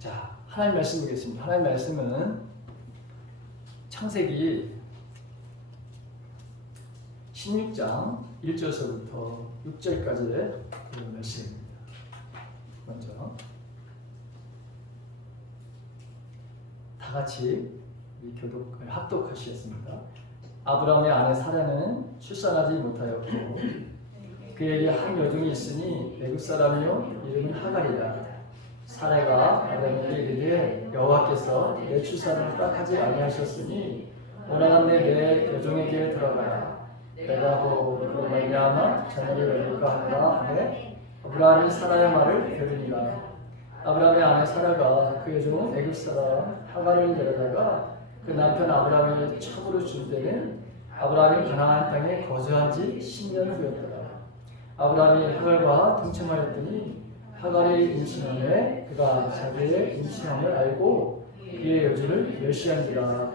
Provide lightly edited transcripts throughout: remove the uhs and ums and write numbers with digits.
자, 하나님 말씀 보겠습니다. 하나님 말씀은 창세기 16장 1절서부터 6절까지의 말씀입니다. 먼저 다 같이 합독하시겠습니다. 아브라함의 아내 사라는 출산하지 못하였고 그에게 한 여종이 있으니 애굽 사람이요 이름은 하갈이라. 사라가 아브라함에게 이르되 여호와께서 내 출산을 허락하지 아니하셨으니 원하건대 내 여종에게 들어가라. 내가 그로 말미암아 자녀를 얻을까 하노라 하매 아브라함이 사라의 말을 들으니라. 아브라함의 아내 사라가 그 여종 애굽 사람 하갈을 데려다가 그 남편 아브라함이 첩으로 준 때는 아브라함이 가나안 땅에 거주한 지 10년 후였더라. 아브라함이 하갈과 동침하였더니 하갈이 임신함에 그가 자기의 임신함을 알고 그의 여주를 멸시한지라.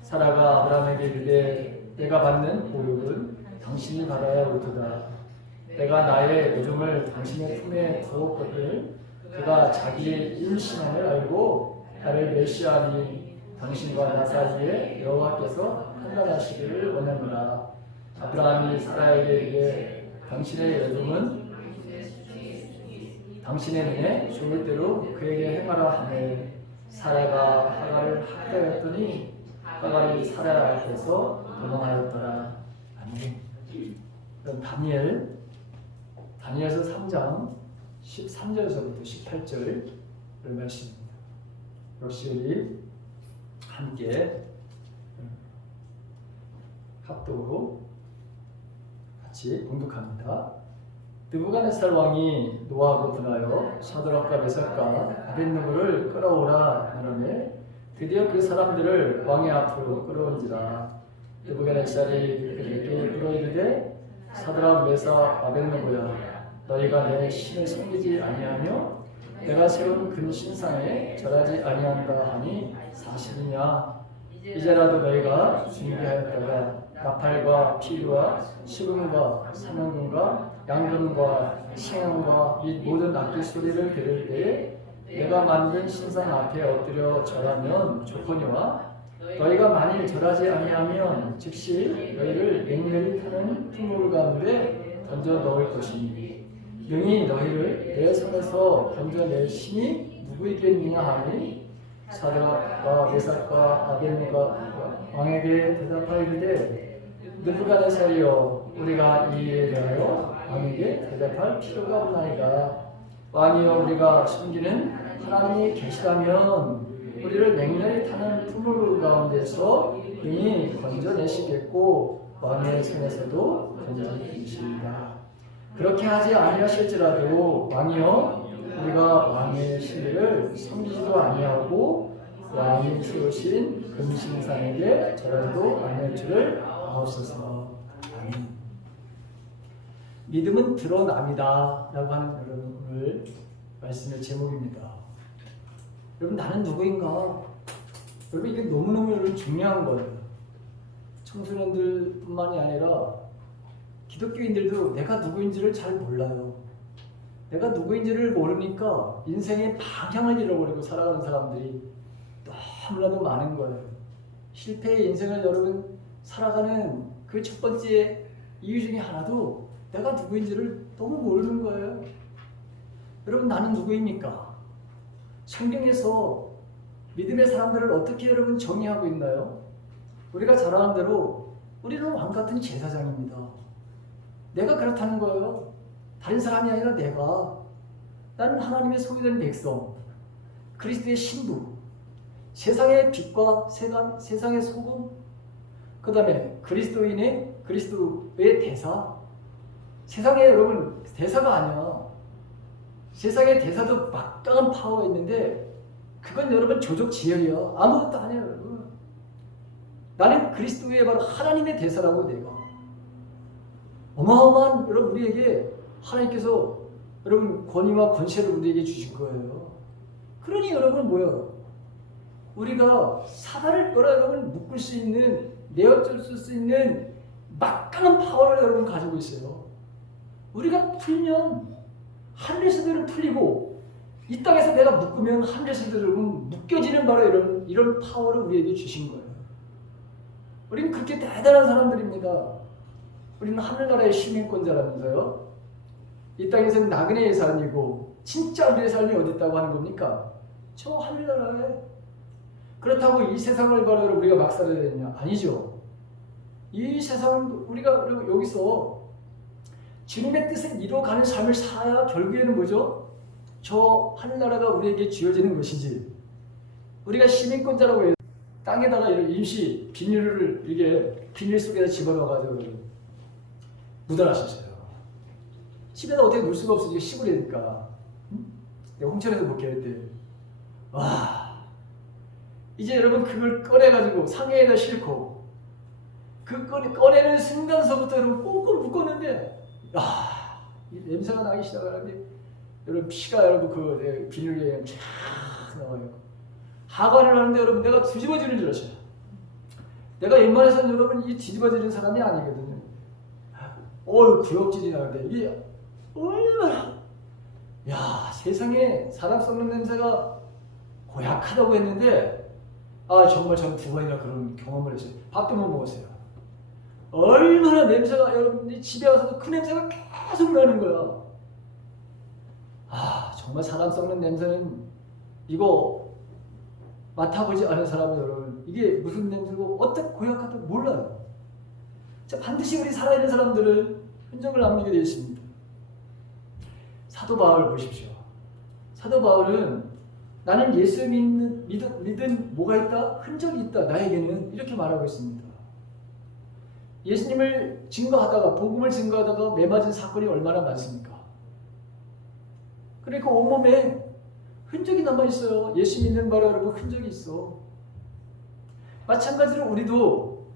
사라가 아브라함에게 이르되 내가 받는 보육은 당신이 받아야 옳도다. 내가 나의 여종을 당신의 품에 두었거늘 그가 자기의 임신함을 알고 나를 멸시하니 당신과 나 사이에 여호와께서 판단하시기를 원하노라. 아브라함이 사라에게 이르되 당신의 여종은 당신의 눈에 좋을 대로 그에게 행하라 하매 사라가 하갈을 학대하였더니 하갈이 사라 앞에서 도망하였더라. 아멘. 그럼 다니엘서 3장 13절에서부터 18절 말씀입니다. 역시 우리 함께 합독으로 같이 공독합니다. 느부갓네살 왕이 노하고 분하여 사드락과 메삭과 아벳느고를 끌어오라 하노니 드디어 그 사람들을 왕의 앞으로 끌어온지라. 느부갓네살이 그들에게 물어 이르되 사드락 메삭 아벳느고야 너희가 내 신을 섬기지 아니하며 내가 세운 금신상에 절하지 아니한다 하니 사실이냐. 이제라도 너희가 준비하였다가 나팔과 피리와 시금과 사명금과 양금과 신음과 이 모든 악기 소리를 들을 때에 내가 만든 신상 앞에 엎드려 절하면 좋거니와 너희가 만일 절하지 아니하면 즉시 너희를 맹렬히 타는 풍물 가운데 던져 넣을 것이니 능히 너희를 내 손에서 건져낼 신이 누구이겠느냐 하니 사드락과 메삭과 아벳느고가 왕에게 대답하이르되 느부갓네살이여 우리가 이 일에 대하여 왕에게 대답할 필요가 없나이다. 왕이여 우리가 숨기는 하나님이 계시다면 우리를 맹렬히 타는 풍물 가운데서 능히 건져내시겠고 왕의 손에서도 건져내시리라. 그렇게 하지 아니하실지라도 왕이여 우리가 왕의 신들을 섬기지도 아니하고 왕이 세우신 금신상에게 절하지도 아니할 줄을 아옵소서. 아멘. 믿음은 드러납니다 라고 하는 여러분 오늘 말씀의 제목입니다. 여러분 나는 누구인가? 여러분 이게 너무너무 여러분 중요한 거예요. 청소년들 뿐만이 아니라 기독교인들도 내가 누구인지를 잘 몰라요. 내가 누구인지를 모르니까 인생의 방향을 잃어버리고 살아가는 사람들이 너무나도 많은 거예요. 실패의 인생을 여러분 살아가는 그 첫 번째 이유 중에 하나도 내가 누구인지를 너무 모르는 거예요. 여러분 나는 누구입니까? 성경에서 믿음의 사람들을 어떻게 여러분 정의하고 있나요? 우리가 잘 아는 대로 우리는 왕같은 제사장입니다. 내가 그렇다는 거예요. 다른 사람이 아니라 나는 하나님의 소유된 백성, 그리스도의 신부, 세상의 빛과 세상의 소금, 그 다음에 그리스도의 대사. 세상에 여러분 대사가 아니야. 세상의 대사도 막강한 파워가 있는데 그건 여러분 조족지혈이야. 아무것도 아니에요 여러분. 나는 그리스도의 바로 하나님의 대사라고 내가. 어마어마한 여러분 우리에게 하나님께서 여러분 권위와 권세를 우리에게 주신 거예요. 그러니 여러분 뭐예요? 우리가 사단을 여러분 묶을 수 있는 내어줄 수 있는 막강한 파워를 여러분 가지고 있어요. 우리가 풀면 하늘에서도 풀리고 이 땅에서 내가 묶으면 하늘에서 들으면 묶여지는 바로 이런 파워를 우리에게 주신 거예요. 우리는 그렇게 대단한 사람들입니다. 우리는 하늘나라의 시민권자라면서요. 이 땅에서는 나그네의 삶이고 진짜 우리의 삶이 어디 있다고 하는 겁니까? 저 하늘나라에. 그렇다고 이 세상을 바로 우리가 막 살아야 되느냐? 아니죠. 이 세상은 우리가 여기서 주님의 뜻을 이루어가는 삶을 살아야 결국에는 뭐죠? 저 하늘나라가 우리에게 주어지는 것이지. 우리가 시민권자라고 해서 땅에다가 이런 임시 비닐을 이게 비닐 속에다 집어넣어가지고 묻어놨었어요. 집에다 어떻게 놓을 수가 없어. 이게 시골이니까. 응? 내가 홍천에서 목회할 때, 와, 이제 여러분 그걸 꺼내가지고 상해에다 싣고 그 꺼내는 순간서부터 여러분 꽁꽁 묶었는데, 이 냄새가 나기 시작하는데 여러분 피가 여러분 그 비닐에 쫙 나와요. 하관을 하는데 여러분 내가 뒤집어지는 줄 알았어요. 내가 웬만해서는 여러분 이 뒤집어지는 사람이 아니거든요. 구역질이 나는데 이게 얼마나, 야, 세상에 사람 썩는 냄새가 고약하다고 했는데, 정말 저는 2번이나 그런 경험을 했어요. 밥도 못 먹었어요. 얼마나 냄새가, 여러분 집에 와서도 그 냄새가 계속 나는 거야. 정말 사람 썩는 냄새는 이거 맡아보지 않은 사람은 여러분 이게 무슨 냄새고 어떻게 고약하다고 몰라요. 자, 반드시 우리 살아있는 사람들은 흔적을 남기게 되어 있습니다. 사도 바울 보십시오. 사도 바울은 나는 예수 믿은 뭐가 있다? 흔적이 있다. 나에게는 이렇게 말하고 있습니다. 예수님을 증거하다가 복음을 증거하다가 매맞은 사건이 얼마나 많습니까? 그러니까 온몸에 흔적이 남아있어요. 예수 믿는 바로 여러분 흔적이 있어. 마찬가지로 우리도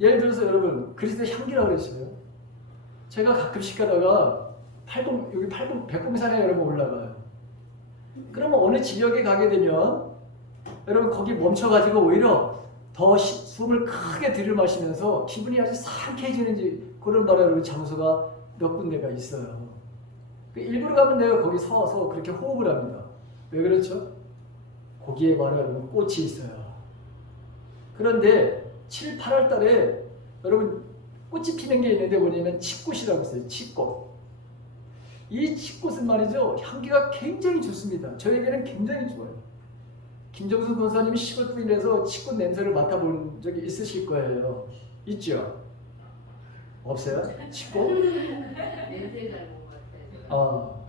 예를 들어서 여러분 그리스도 향기라고 그랬어요. 제가 가끔씩 가다가 백봉산에 여러분 올라가요. 그러면 어느 지역에 가게 되면 여러분 거기 멈춰가지고 오히려 더 숨을 크게 들이마시면서 기분이 아주 상쾌해지는 그런 바로 여러분 장소가 몇 군데가 있어요. 일부러 가면 내가 거기 서서 그렇게 호흡을 합니다. 왜 그렇죠? 거기에 바로 여러분 꽃이 있어요. 그런데 7, 8월 달에 여러분 꽃이 피는 게 있는데 뭐냐면 칡꽃이라고 있어요. 칡꽃. 이 칡꽃은 말이죠. 향기가 굉장히 좋습니다. 저에게는 굉장히 좋아요. 김정수 권사님이 시골길에서 칡꽃 냄새를 맡아본 적이 있으실 거예요. 있죠? 없어요? 칡꽃? 냄새 잘 못 맡아요.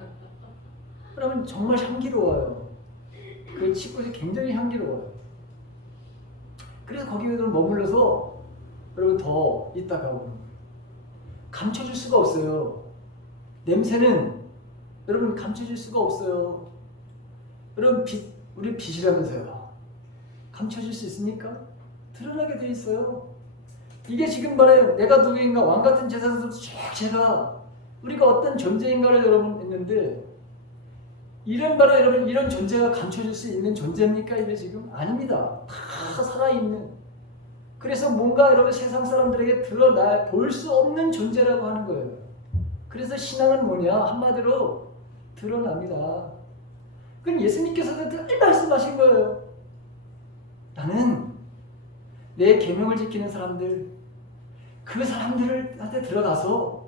그러면 정말 향기로워요. 그 칡꽃이 굉장히 향기로워요. 그래서 거기에 머물러서 여러분 더 있다가 오는 거예요. 감춰줄 수가 없어요. 냄새는 여러분 감춰줄 수가 없어요. 여러분 우리 빛이라면서요. 감춰줄 수 있습니까? 드러나게 돼 있어요. 이게 지금 말해요. 내가 누구인가 왕같은 제사장도 제가 우리가 어떤 존재인가를 여러분 했는데 이런 바로 여러분 이런 존재가 감춰질 수 있는 존재입니까? 이게 지금? 아닙니다. 다 살아있는. 그래서 뭔가 여러분 세상 사람들에게 드러나 볼 수 없는 존재라고 하는 거예요. 그래서 신앙은 뭐냐? 한마디로 드러납니다. 그럼 예수님께서도 늘 말씀하신 거예요. 나는 내 계명을 지키는 사람들, 그 사람들한테 들어가서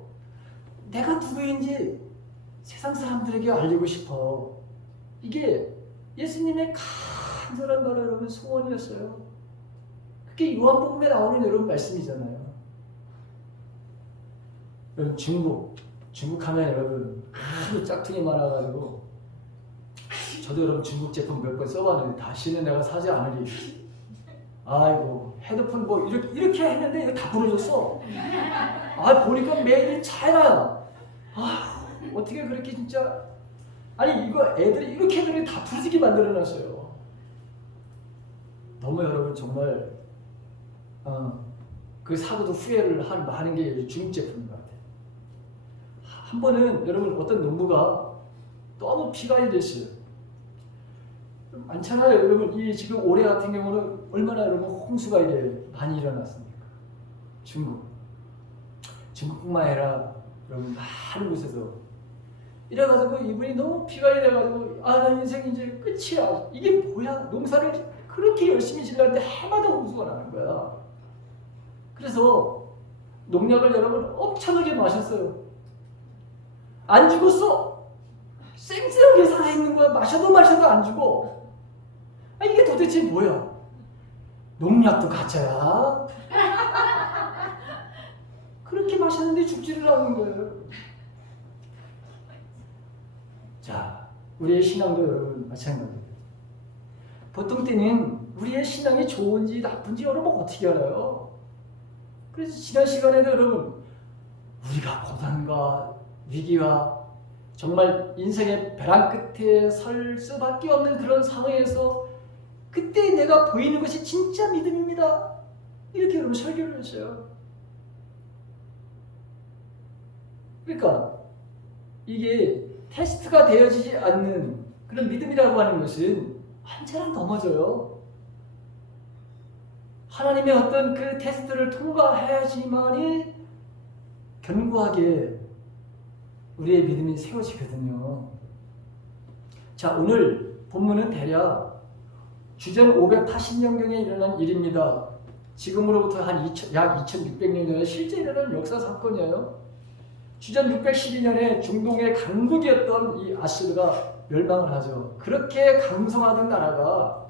내가 누구인지 세상 사람들에게 알리고 싶어. 이게 예수님의 간절한 바로 여러분 소원이었어요. 그게 요한복음에 나오는 여러분 말씀이잖아요. 여러분 중국 하면 여러분 아주 짝퉁이 많아가지고 저도 여러분 중국 제품 몇 번 써봤는데 다시는 내가 사지 않으리. 아이고 헤드폰 뭐 이렇게 했는데 이거 다 부러졌어. 보니까 매일 차이나. 어떻게 그렇게 진짜. 아니 이거 애들이 이렇게 다 부러지게 만들어놨어요. 너무 여러분 정말 그 사고도 후회를 하는 게 중국 제품인 것 같아요. 한 번은 여러분 어떤 농부가 너무 피가 됐어요. 많잖아요. 여러분 이 지금 올해 같은 경우는 얼마나 여러분 홍수가 이게 많이 일어났습니까? 중국뿐만 아니라 여러분 많은 곳에서 이래가지고 이분이 너무 비관이 돼가지고 나 인생 이제 끝이야. 이게 뭐야? 농사를 그렇게 열심히 지려는데 해마다 홍수가 나는 거야. 그래서 농약을 여러분 엄청나게 마셨어요. 안 죽었어. 쌩쌩하게 살아있는 거야. 마셔도 안 죽어. 이게 도대체 뭐야? 농약도 가짜야. 그렇게 마셨는데 죽지를 않는 거예요. 자, 우리의 신앙도 여러분 마찬가지예요. 보통 때는 우리의 신앙이 좋은지 나쁜지 여러분 어떻게 알아요? 그래서 지난 시간에도 여러분 우리가 고난과 위기와 정말 인생의 벼랑 끝에 설 수밖에 없는 그런 상황에서 그때 내가 보이는 것이 진짜 믿음입니다. 이렇게 여러분 설교를 했어요. 그러니까 이게 테스트가 되어지지 않는 그런 믿음이라고 하는 것은 언제나 넘어져요. 하나님의 어떤 그 테스트를 통과해야지만이 견고하게 우리의 믿음이 세워지거든요. 자, 오늘 본문은 대략 주전 580년경에 일어난 일입니다. 지금으로부터 약 2600년 전에 실제 일어난 역사 사건이에요. 주전 612년에 중동의 강국이었던 이 아수르가 멸망을 하죠. 그렇게 강성하던 나라가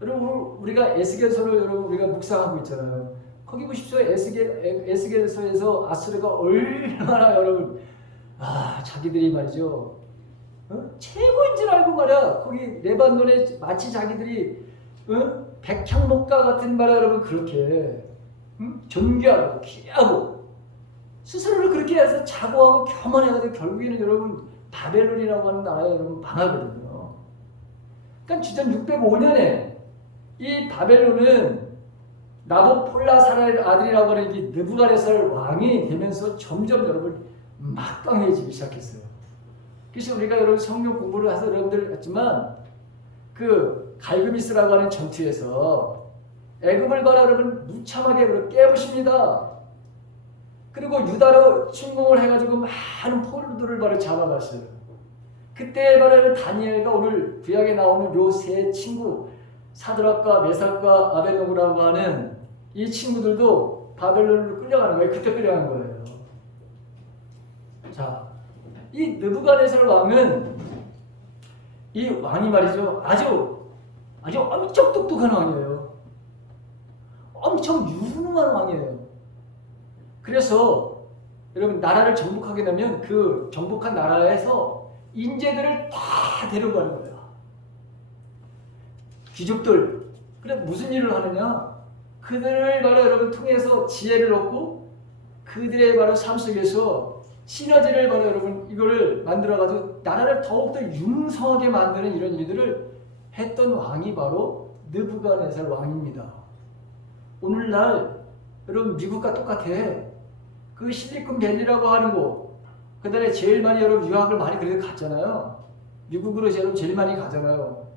여러분 우리가 에스겔서를 여러분 우리가 묵상하고 있잖아요. 거기 보십시오. 에스겔서에서 아수르가 얼마나 여러분 자기들이 말이죠. 최고인 줄 알고 말이야. 거기 레바논에 마치 자기들이 백향목과 같은 말이야 여러분 그렇게 존귀하고 귀하고 스스로를 그렇게 해서 자고하고 교만해가지고 결국에는 여러분 바벨론이라고 하는 나라에 여러분 망하거든요. 그러니까 주전 605년에 이 바벨론은 나보폴라사라의 아들이라고 하는 이 느부갓네살 왕이 되면서 점점 여러분 막강해지기 시작했어요. 그래서 우리가 여러분 성경 공부를 해서 여러분들 했지만 그 갈그미스라고 하는 전투에서 애굽을 바라 여러분 무참하게 깨부십니다. 그리고 유다로 침공을 해가지고 많은 포로들을 바로 잡아갔어요. 그때 바로 다니엘과 오늘 구약에 나오는 요 세 친구 사드락과 메삭과 아베노고라고 하는 이 친구들도 바벨론으로 끌려가는 거예요. 그때 끌려간 거예요. 자, 이 느부갓네살 왕은 이 왕이 말이죠 아주 엄청 똑똑한 왕이에요. 엄청 유능한 왕이에요. 그래서 여러분 나라를 정복하게 되면 그 정복한 나라에서 인재들을 다 데려가는 거예요. 귀족들. 그래 무슨 일을 하느냐? 그들을 바로 여러분 통해서 지혜를 얻고 그들의 바로 삶 속에서 시너지를 바로 여러분 이거를 만들어가지고 나라를 더욱더 융성하게 만드는 이런 일들을 했던 왕이 바로 느부갓네살 왕입니다. 오늘날 여러분 미국과 똑같아. 그 실리콘밸리라고 하는 곳, 그다음에 제일 많이 여러분 유학을 많이 그래도 갔잖아요. 미국으로 여러분 제일 많이 가잖아요.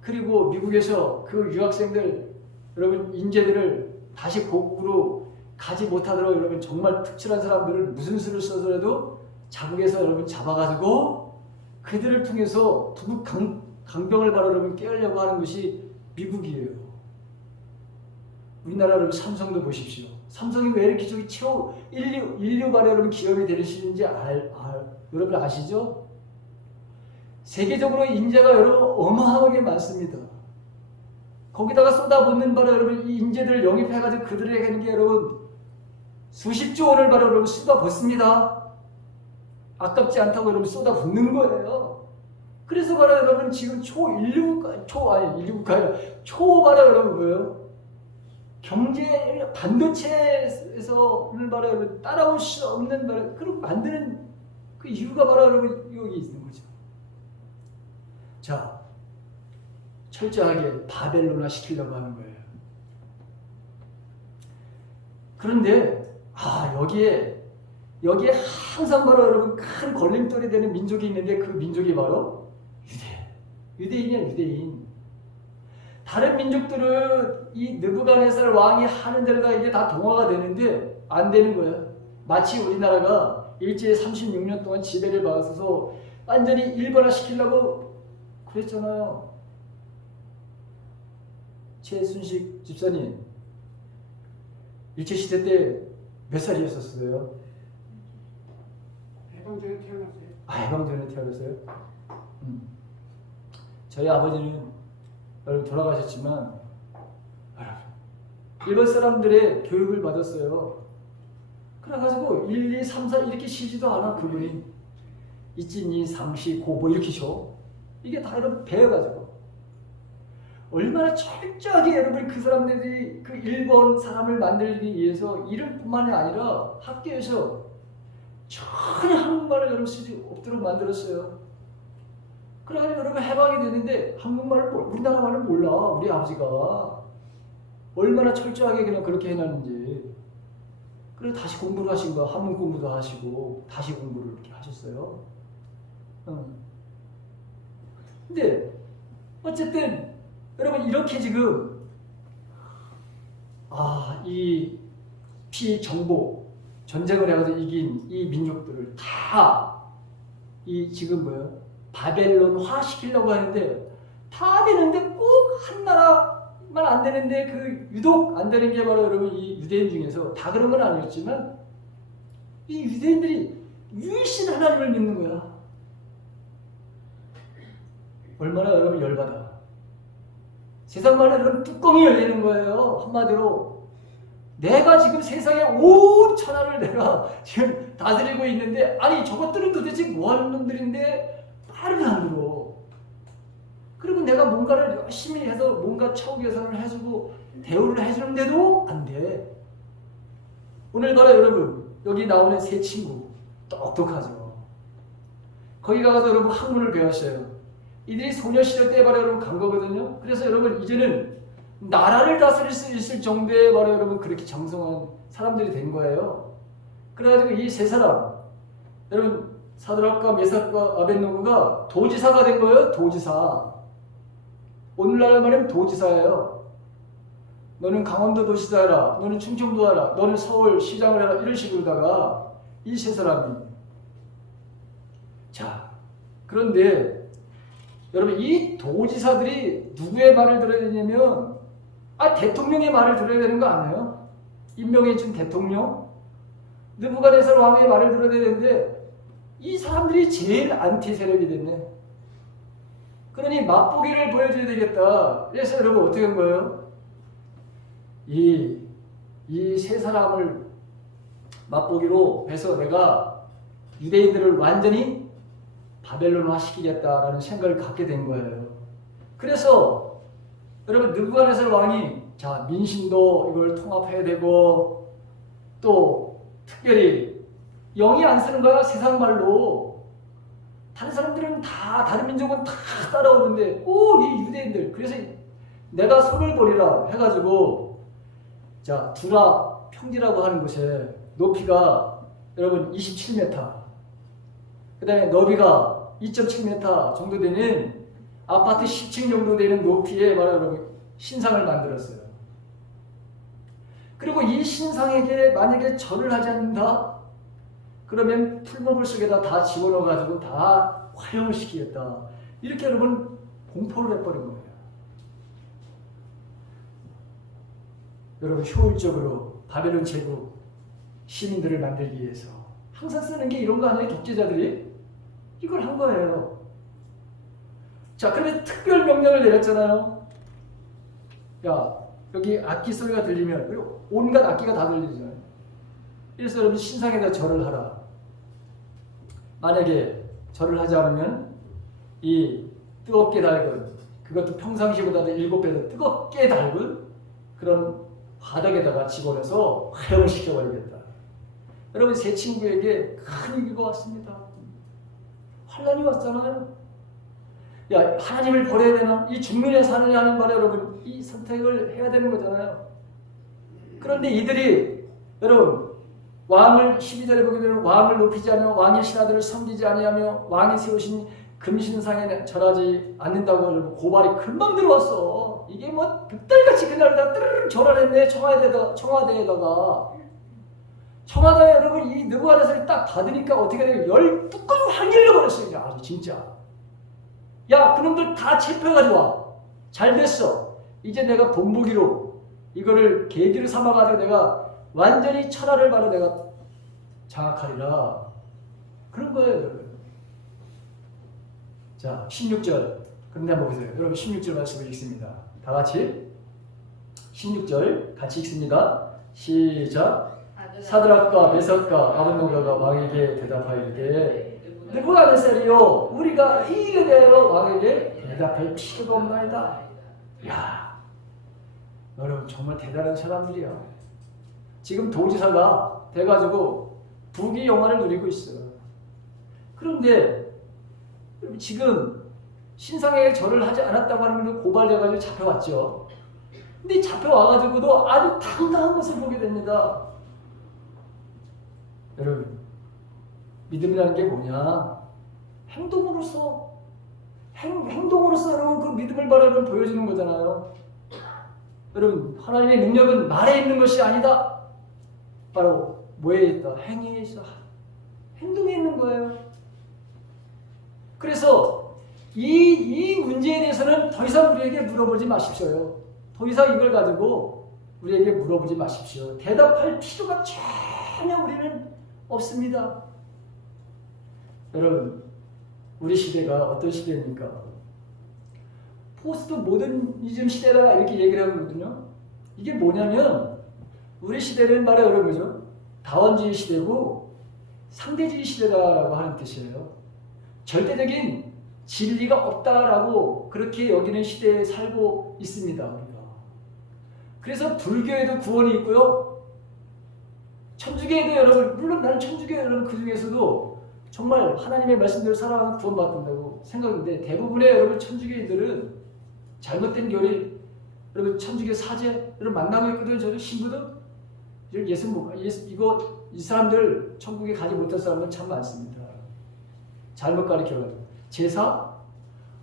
그리고 미국에서 그 유학생들 여러분 인재들을 다시 고국으로 가지 못하도록 여러분 정말 특출한 사람들을 무슨 수를 써서라도 자국에서 여러분 잡아가지고 그들을 통해서 두국 강병을 바로 여러분 깨우려고 하는 것이 미국이에요. 우리나라 여러분 삼성도 보십시오. 삼성이 왜 이렇게 저기 인류 발에 여러분 기업이 되시는지 여러분 아시죠? 세계적으로 인재가 여러분 어마어마하게 많습니다. 거기다가 쏟아붓는 바로 여러분 이 인재들을 영입해가지고 그들에게 하는 게 여러분 수십조 원을 바로 여러분 쏟아붓습니다. 아깝지 않다고 여러분 쏟아붓는 거예요. 그래서 바로 여러분 지금 초 바로 여러분 뭐예요? 경제 반도체에서 오늘 바로 여러분 따라올 수 없는 바로 그런 만드는 그 이유가 바로 여러분 여기 있는 거죠. 자, 철저하게 바벨론화 시키려고 하는 거예요. 그런데 여기에 항상 바로 여러분 큰 걸림돌이 되는 민족이 있는데 그 민족이 바로 유대인이야, 유대인. 다른 민족들은 이 느부갓네살 왕이 하는 대로 다 이게 다 동화가 되는데 안 되는 거예요. 마치 우리나라가 일제히 36년 동안 지배를 받아서 완전히 일본화 시키려고 그랬잖아요. 최순식 집사님, 일제시대 때 몇 살이었었어요? 해방전에 태어났어요. 해방전에 태어났어요? 저희 아버지는 여러분 돌아가셨지만 일본 사람들의 교육을 받았어요. 그래가지고 1, 2, 3, 4 이렇게 쉬지도 않아. 그분이 1, 2, 3, 4, 5 뭐 이렇게 쉬어. 이게 다 여러분 배워가지고 얼마나 철저하게 여러분 그 사람들이 그 일본 사람을 만들기 위해서 이름뿐만이 아니라 학교에서 전혀 한국말을 여러분 쓰지 없도록 만들었어요. 그래가지고 여러분 해방이 됐는데 한국말을 우리나라 말을 몰라. 우리 아버지가 얼마나 철저하게 그냥 그렇게 해놨는지. 그래서 다시 공부를 하신 거야. 한문 공부도 하시고 다시 공부를 이렇게 하셨어요. 근데 어쨌든 여러분 이렇게 지금 이 피정복 전쟁을 해가지고 이긴 이 민족들을 다 이 지금 뭐예요? 바벨론화 시키려고 하는데 다 되는데 꼭 한 나라만 안 되는데 그 유독 안 되는 게 바로 여러분 이 유대인 중에서 다 그런 건 아니었지만 이 유대인들이 유일신 하나님을 믿는 거야. 얼마나 여러분 열받아. 세상 말로 여러분 뚜껑이 열리는 거예요. 한마디로 내가 지금 세상의 온 천하를 내가 지금 다스리고 있는데 아니 저것들은 도대체 뭐하는 놈들인데 말을 안 들어. 그리고 내가 뭔가를 열심히 해서 뭔가 처우 개선을 해주고 대우를 해주는데도 안 돼. 오늘 바로 여러분 여기 나오는 세 친구 똑똑하죠. 거기 가서 여러분 학문을 배웠어요. 이들이 소녀시대 때 바로 여러분 간 거거든요. 그래서 여러분 이제는 나라를 다스릴 수 있을 정도의 바로 여러분 그렇게 정성한 사람들이 된 거예요. 그래가지고 이 세 사람 여러분 사드락과 메삭과 아벳노고가 도지사가 된 거예요. 도지사. 오늘날 말하면 도지사예요. 너는 강원도 도지사 해라. 너는 충청도 해라. 너는 서울 시장을 해라. 이런 식으로다가 이 세 사람이 자 그런데 여러분 이 도지사들이 누구의 말을 들어야 되냐면 대통령의 말을 들어야 되는 거 아니에요? 임명해 준 대통령? 느부갓네살 왕의 말을 들어야 되는데 이 사람들이 제일 안티 세력이 됐네. 그러니 맛보기를 보여줘야 되겠다. 그래서 여러분 어떻게 한 거예요? 이 세 사람을 맛보기로 해서 내가 유대인들을 완전히 바벨론화 시키겠다라는 생각을 갖게 된 거예요. 그래서 여러분 느부갓네살 왕이 자 민심도 이걸 통합해야 되고 또 특별히 영이 안 쓰는 거야. 세상 말로 다른 사람들은 다 다른 민족은 다 따라오는데 이 유대인들 그래서 내가 손을 버리라 해가지고 자 두라 평지라고 하는 곳에 높이가 여러분 27m 그 다음에 너비가 2.7m 정도 되는 아파트 10층 정도 되는 높이의 여러분 신상을 만들었어요. 그리고 이 신상에게 만약에 절을 하지 않는다? 그러면 풀무불 속에다 다 집어넣어가지고 다 화형을 시키겠다. 이렇게 여러분 공포를 해버린 거예요. 여러분 효율적으로 바벨론 제국 시민들을 만들기 위해서 항상 쓰는 게 이런 거 아니에요? 독재자들이? 이걸 한 거예요. 자, 그러면 특별 명령을 내렸잖아요. 야, 여기 악기 소리가 들리면 온갖 악기가 다 들리잖아요. 그래서 여러분 신상에다 절을 하라. 만약에 절을 하지 않으면 이 뜨겁게 달군 그것도 평상시보다도 7배 더 뜨겁게 달군 그런 바닥에다가 집어넣어서 화형을 시켜버리겠다. 여러분 세 친구에게 큰 위기가 왔습니다. 환란이 왔잖아요. 야 하나님을 버려야 되나? 이 죽느냐 사느냐 하는 말에 여러분 이 선택을 해야 되는 거잖아요. 그런데 이들이 여러분 왕을 12절에 보게 되면 왕을 높이지 않으며 왕의 신하들을 섬기지 아니하며 왕이 세우신 금신상에 절하지 않는다고 고발이 금방 들어왔어. 이게 뭐 벽달같이 그날 다 뜨르르 절하랬네 청와대에다가. 청하다에 여러분 이 느부갓네살이 딱 받으니까 어떻게 돼요? 열 뚜껑이 확 열려버렸어요. 그냥 아주 진짜. 야, 그놈들 다 체포해가지고 와. 잘 됐어. 이제 내가 본보기로 이거를 계기로 삼아가지고 내가 완전히 천하를 바로 내가 장악하리라. 그런 거예요, 여러분. 자, 16절. 그런데 한번 보세요. 여러분 16절 말씀을 읽습니다. 다 같이 16절 같이 읽습니다. 시작. 사드락과 메삭과 아벳노고가 왕에게 대답하이르되 느부갓네살이요 우리가 이 일에 대하여 왕에게 대답할 필요가 없나이다. 야, 여러분 정말 대단한 사람들이야. 지금 도지사가 돼가지고 부귀 영화를 누리고 있어. 그런데 지금 신상에게 절을 하지 않았다고 하는 걸 고발돼가지고 잡혀왔죠. 근데 잡혀와가지고도 아주 당당한 것을 보게 됩니다. 여러분, 믿음이라는 게 뭐냐? 행동으로서 행동으로서 여러분 그 믿음을 바로 보여주는 거잖아요. 여러분, 하나님의 능력은 말에 있는 것이 아니다. 바로 뭐에 있다? 행위에 있어. 행동에 있는 거예요. 그래서 이 문제에 대해서는 더 이상 우리에게 물어보지 마십시오. 더 이상 이걸 가지고 우리에게 물어보지 마십시오. 대답할 필요가 전혀 우리는 없습니다. 여러분, 우리 시대가 어떤 시대입니까? 포스트 모더니즘 시대다 이렇게 얘기를 하거든요. 이게 뭐냐면 우리 시대는 말해 여러분 뭐죠? 다원주의 시대고 상대주의 시대다라고 하는 뜻이에요. 절대적인 진리가 없다라고 그렇게 여기는 시대에 살고 있습니다. 우리가. 그래서 불교에도 구원이 있고요. 천주교에도 여러분, 물론 나는 천주교 여러분 그 중에서도 정말 하나님의 말씀대로 살아가는 구원받는다고 생각하는데 대부분의 여러분 천주교인들은 잘못된 교리, 여러분 천주교 사제 여러분 만나고 있거든요. 저도 신부도 이 사람들 천국에 가지 못한 사람은 참 많습니다. 잘못 가르쳐가지고 제사?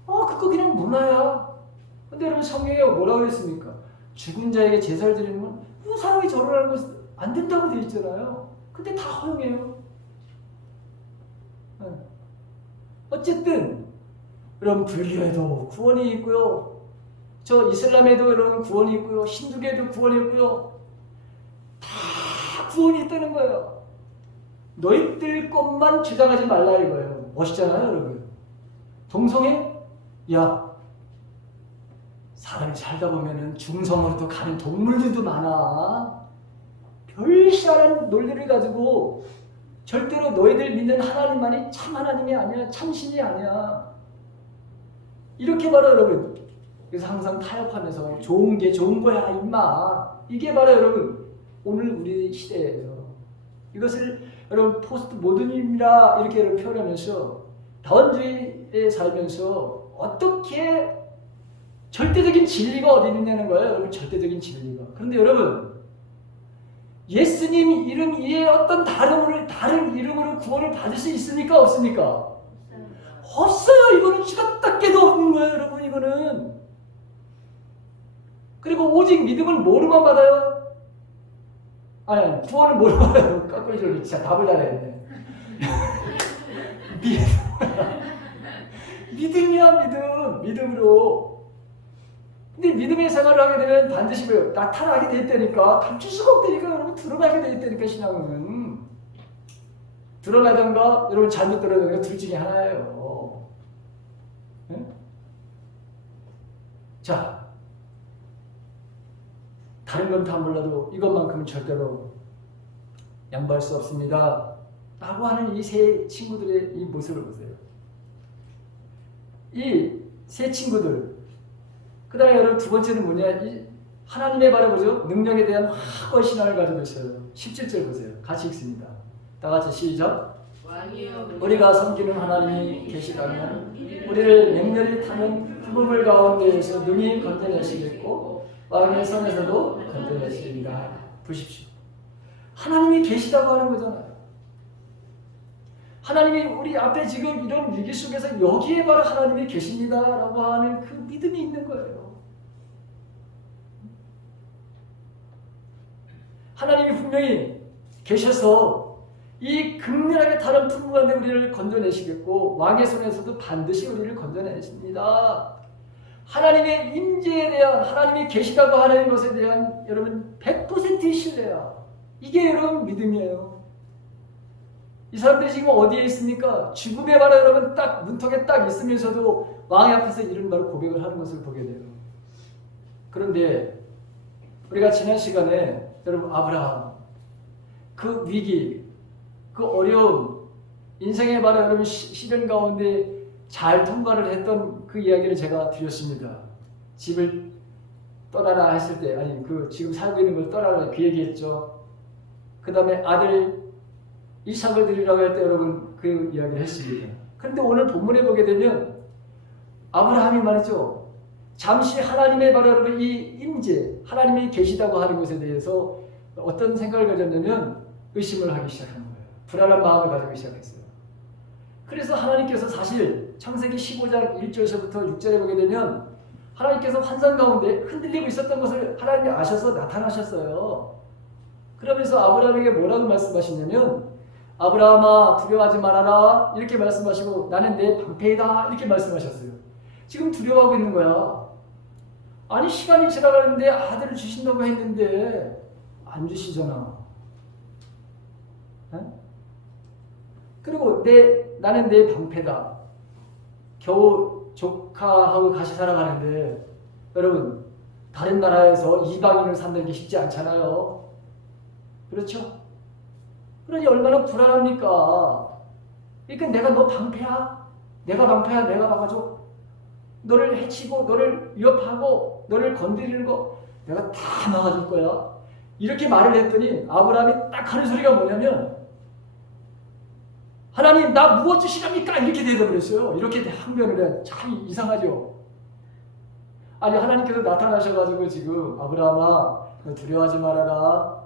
그거 그냥 문화야. 근데 여러분 성경에 뭐라고 했습니까? 죽은 자에게 제사를 드리는 건 사람이 절을 하는 것은 안 된다고 되어 있잖아요. 근데 다 허용해요. 어쨌든 여러분 불교에도 구원이 있고요. 저 이슬람에도 여러분 구원이 있고요. 힌두교에도 구원이 있고요. 다 구원이 있다는 거예요. 너희들 것만 주장하지 말라 이거예요. 멋있잖아요, 여러분. 동성애? 야, 사람이 살다 보면은 중성으로도 가는 동물들도 많아. 별시하는 논리를 가지고 절대로 너희들 믿는 하나님만이 참 하나님이 아니야. 참신이 아니야. 이렇게 바로 여러분. 그래서 항상 타협하면서 좋은 게 좋은 거야 임마. 이게 바로 여러분 오늘 우리 시대예요. 이것을 여러분 포스트 모더니즘이라 이렇게 여러분 표현하면서 다원주의에 살면서 어떻게 절대적인 진리가 어디 있냐는 거예요. 여러분 절대적인 진리가. 그런데 여러분 예수님 이름 이외에 어떤 다른 이름으로 구원을 받을 수 있습니까? 없습니까? 없어요. 이거는 죽었다 깨도 없는 거예요. 여러분 이거는. 그리고 오직 믿음을 뭐로만 받아요? 아니 구원을 뭐로 받아요? 거꾸로 진짜 답을 잘했네. 믿음이야. 믿음으로. 근데 믿음의 생활을 하게 되면 반드시 나타나게 돼 있다니까. 감출 수가 없다니까. 여러분 드러나게 돼 있다니까. 신앙은 드러나던가 여러분 잘못 드러나던가 둘 중에 하나예요. 네? 자, 다른 건 다 몰라도 이것만큼은 절대로 양보할 수 없습니다 라고 하는 이 세 친구들의 이 모습을 보세요. 이 세 친구들, 그 다음에 여러분 두 번째는 뭐냐, 이 하나님의 바로 뭐죠? 능력에 대한 확고한 신앙을 가지고 있어요. 17절 보세요. 같이 읽습니다. 다 같이 시작. 우리가 섬기는 하나님이 계시다면 우리를 맹렬히 타는 품을 가운데에서 능히 건져내시겠고 왕의 손에서도 건져내시리라. 보십시오. 하나님이 계시다고 하는 거잖아요. 하나님이 우리 앞에 지금 이런 위기 속에서 여기에 바로 하나님이 계십니다라고 하는 그 믿음이 있는 거예요. 하나님이 분명히 계셔서 이 극렬하게 타는 풍부 가운데 우리를 건져내시겠고 왕의 손에서도 반드시 우리를 건져내십니다. 하나님의 임재에 대한 하나님이 계시다고 하는 것에 대한 여러분 100% 신뢰야. 이게 여러분 믿음이에요. 이 사람들이 지금 어디에 있습니까? 죽음의 바로 여러분 딱 문턱에 딱 있으면서도 왕의 앞에서 이런 말 고백을 하는 것을 보게 돼요. 그런데 우리가 지난 시간에 여러분 아브라함 그 위기 그 어려운 인생의 바로 여러분 시련 가운데 잘 통과를 했던 그 이야기를 제가 드렸습니다. 집을 떠나라 했을 때 아니 그 지금 살고 있는 걸 떠나라 그 얘기했죠. 그 다음에 아들 이삭을 드리라고 할 때 여러분 그 이야기를 했습니다. 그런데 오늘 본문에 보게 되면 아브라함이 말이죠. 잠시 하나님의 바로 여러분 이 임재 하나님이 계시다고 하는 것에 대해서 어떤 생각을 가졌냐면 의심을 하기 시작한 거예요. 불안한 마음을 가지기 시작했어요. 그래서 하나님께서 사실 창세기 15장 1절에서부터 6절에 보게 되면 하나님께서 환상 가운데 흔들리고 있었던 것을 하나님이 아셔서 나타나셨어요. 그러면서 아브라함에게 뭐라고 말씀하시냐면 아브라함아 두려워하지 말아라 이렇게 말씀하시고 나는 내 방패이다 이렇게 말씀하셨어요. 지금 두려워하고 있는 거야. 아니 시간이 지나가는데 아들을 주신다고 했는데 안 주시잖아. 에? 그리고 나는 내 방패다. 겨우 조카하고 같이 살아가는데 여러분 다른 나라에서 이방인을 산다는 게 쉽지 않잖아요. 그렇죠? 그러니 얼마나 불안합니까? 그러니까 내가 너 방패야? 내가 방패야? 내가 막아줘? 너를 해치고 너를 위협하고 너를 건드리는 거 내가 다 막아줄 거야. 이렇게 말을 했더니 아브라함이 딱 하는 소리가 뭐냐면 하나님 나 무엇 주시랍니까? 이렇게 대답을 이렇게 항변을 해. 참 이상하죠? 아니 하나님께서 나타나셔가지고 지금 아브라함아 너 두려워하지 말아라.